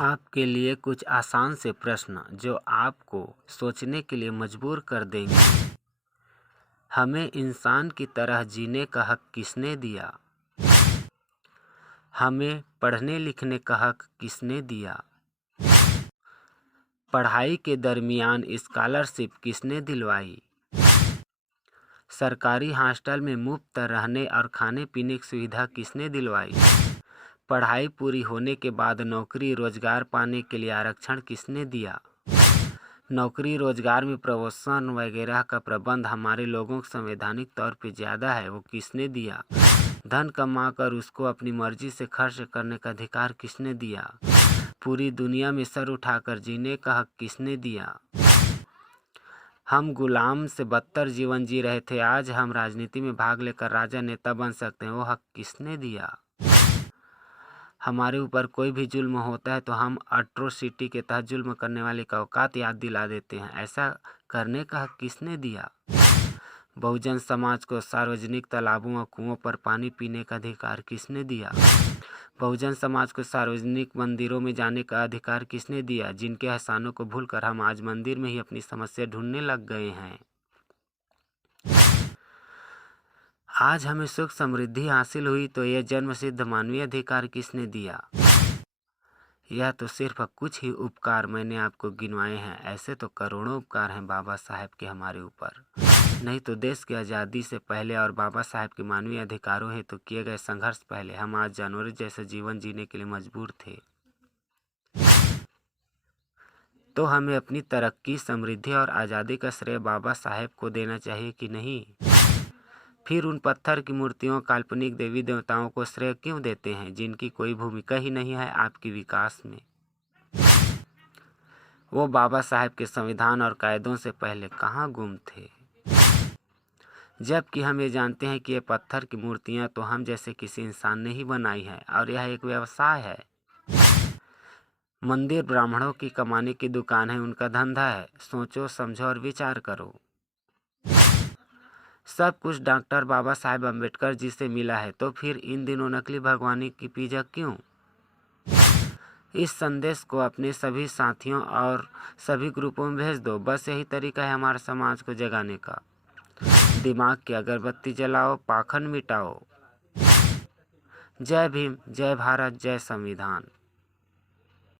आपके लिए कुछ आसान से प्रश्न जो आपको सोचने के लिए मजबूर कर देंगे। हमें इंसान की तरह जीने का हक किसने दिया? हमें पढ़ने लिखने का हक किसने दिया? पढ़ाई के दरमियान स्कॉलरशिप किसने दिलवाई? सरकारी हॉस्टल में मुफ्त रहने और खाने पीने की सुविधा किसने दिलवाई? पढ़ाई पूरी होने के बाद नौकरी रोजगार पाने के लिए आरक्षण किसने दिया? नौकरी रोजगार में प्रमोशन वगैरह का प्रबंध हमारे लोगों को संवैधानिक तौर पे ज़्यादा है, वो किसने दिया? धन कमाकर उसको अपनी मर्जी से खर्च करने का अधिकार किसने दिया? पूरी दुनिया में सर उठाकर जीने का हक किसने दिया? हम गुलाम से बदतर जीवन जी रहे थे, आज हम राजनीति में भाग लेकर राजा नेता बन सकते हैं, वो हक किसने दिया? हमारे ऊपर कोई भी जुल्म होता है तो हम एट्रोसिटी के तहत जुल्म करने वाले का औकात याद दिला देते हैं, ऐसा करने का हक किसने दिया? बहुजन समाज को सार्वजनिक तालाबों और कुओं पर पानी पीने का अधिकार किसने दिया? बहुजन समाज को सार्वजनिक मंदिरों में जाने का अधिकार किसने दिया? जिनके एहसानों को भूलकर हम आज मंदिर में ही अपनी समस्या ढूंढने लग गए हैं। आज हमें सुख समृद्धि हासिल हुई तो यह जन्म सिद्ध मानवीय अधिकार किसने दिया? यह तो सिर्फ कुछ ही उपकार मैंने आपको गिनवाए हैं, ऐसे तो करोड़ों उपकार हैं बाबा साहेब के हमारे ऊपर। नहीं तो देश की आज़ादी से पहले और बाबा साहेब के मानवीय अधिकारों हेतु किए गए संघर्ष पहले हम आज जानवरों जैसे जीवन जीने के लिए मजबूर थे। तो हमें अपनी तरक्की, समृद्धि और आज़ादी का श्रेय बाबा साहेब को देना चाहिए कि नहीं? फिर उन पत्थर की मूर्तियों, काल्पनिक देवी देवताओं को श्रेय क्यों देते हैं जिनकी कोई भूमिका ही नहीं है आपके विकास में? वो बाबा साहेब के संविधान और कायदों से पहले कहाँ गुम थे? जबकि हम ये जानते हैं कि ये पत्थर की मूर्तियाँ तो हम जैसे किसी इंसान ने ही बनाई है और यह एक व्यवसाय है। मंदिर ब्राह्मणों की कमाने की दुकान है, उनका धंधा है। सोचो, समझो और विचार करो। सब कुछ डॉक्टर बाबा साहेब अम्बेडकर जी से मिला है, तो फिर इन दिनों नकली भगवानी की पूजा क्यों? इस संदेश को अपने सभी साथियों और सभी ग्रुपों में भेज दो। बस यही तरीका है हमारे समाज को जगाने का। दिमाग की अगरबत्ती जलाओ, पाखंड मिटाओ। जय भीम, जय भारत, जय संविधान।